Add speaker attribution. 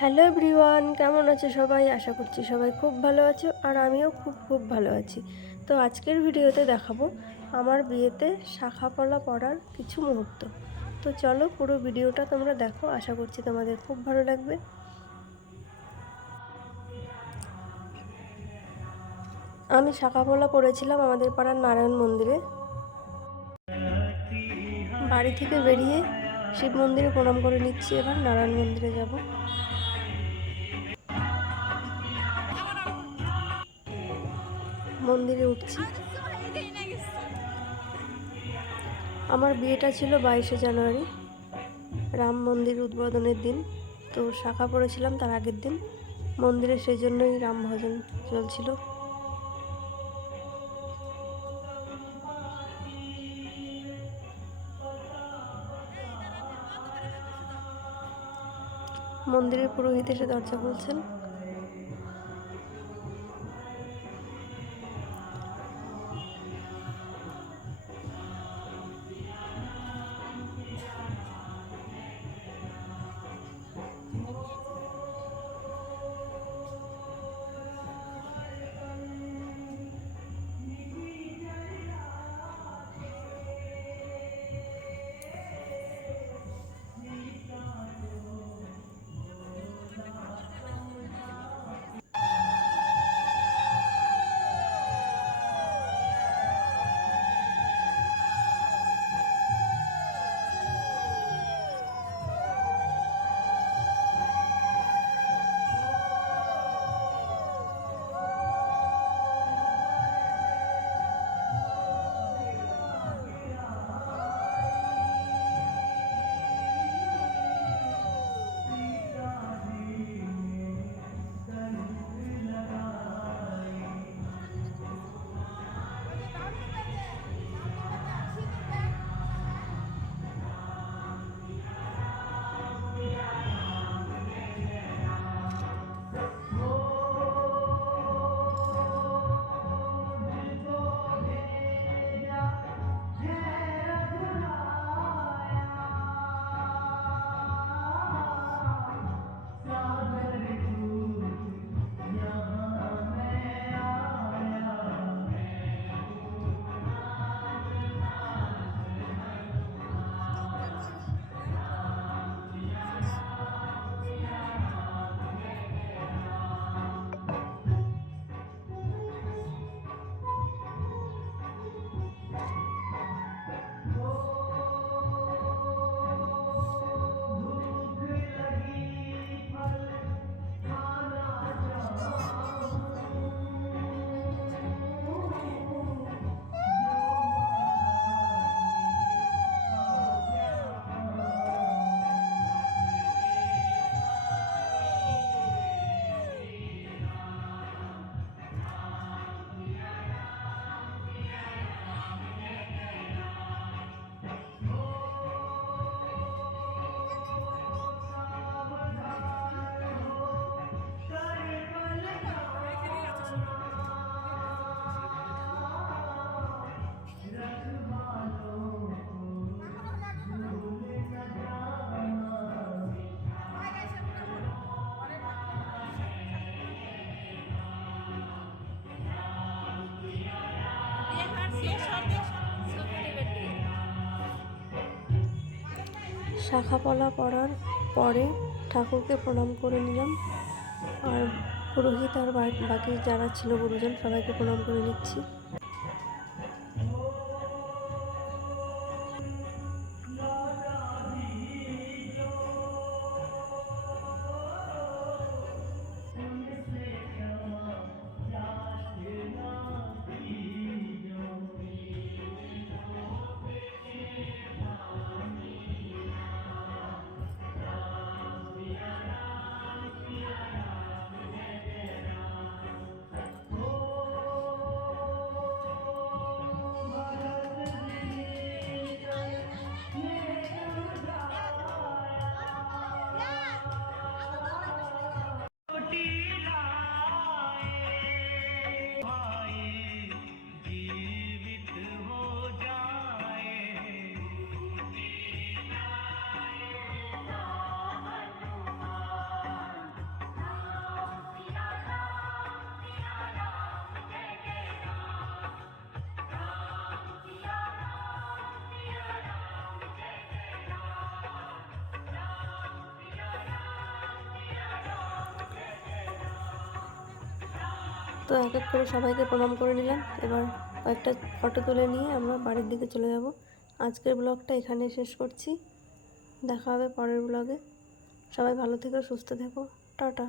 Speaker 1: Hello everyone, কেমন আছো সবাই? আশা করছি সবাই খুব ভালো আছো আর আমিও খুব খুব ভালো আছি। তো আজকের ভিডিওতে দেখাবো আমার বিয়েতে শাখাপলা পড়ার কিছু মুহূর্ত। তো চলো পুরো ভিডিওটা তোমরা দেখো, আশা করছি তোমাদের খুব ভালো লাগবে। আমি শাখাপলা পড়েছিলাম আমাদের পাড়ার নারায়ণ মন্দিরে। বাড়ি থেকে বেরিয়ে শিব মন্দিরে প্রণাম করে নিচ্ছি এবার, নারায়ণ মন্দিরে যাব। মন্দিরে উঠছি। আমার বিয়েটা ছিল বাইশে জানুয়ারি রাম মন্দির উদ্বোধনের দিন। তো শাখা পড়েছিলাম তার আগের দিন। মন্দিরে সেই জন্যই রাম ভজন চলছিল। মন্দিরের পুরোহিত এসে দরজা খুলছেন। শাখাপলা পড়ার পরে ঠাকুরকে প্রণাম করে নিলাম। আর পুরোহিত আর বাকি যারা ছিল গুরুজন সবাইকে প্রণাম করে নিচ্ছি।
Speaker 2: তো এক এক করে সবাইকে প্রণাম করে নিলাম। এবার কয়েকটা ফটো তুলে নিয়ে আমরা বাড়ির দিকে চলে যাব। আজকের ব্লগটা এখানে শেষ করছি। দেখা হবে পরের ব্লগে সবাই ভালো থেকো, সুস্থ থেকো। টাটা।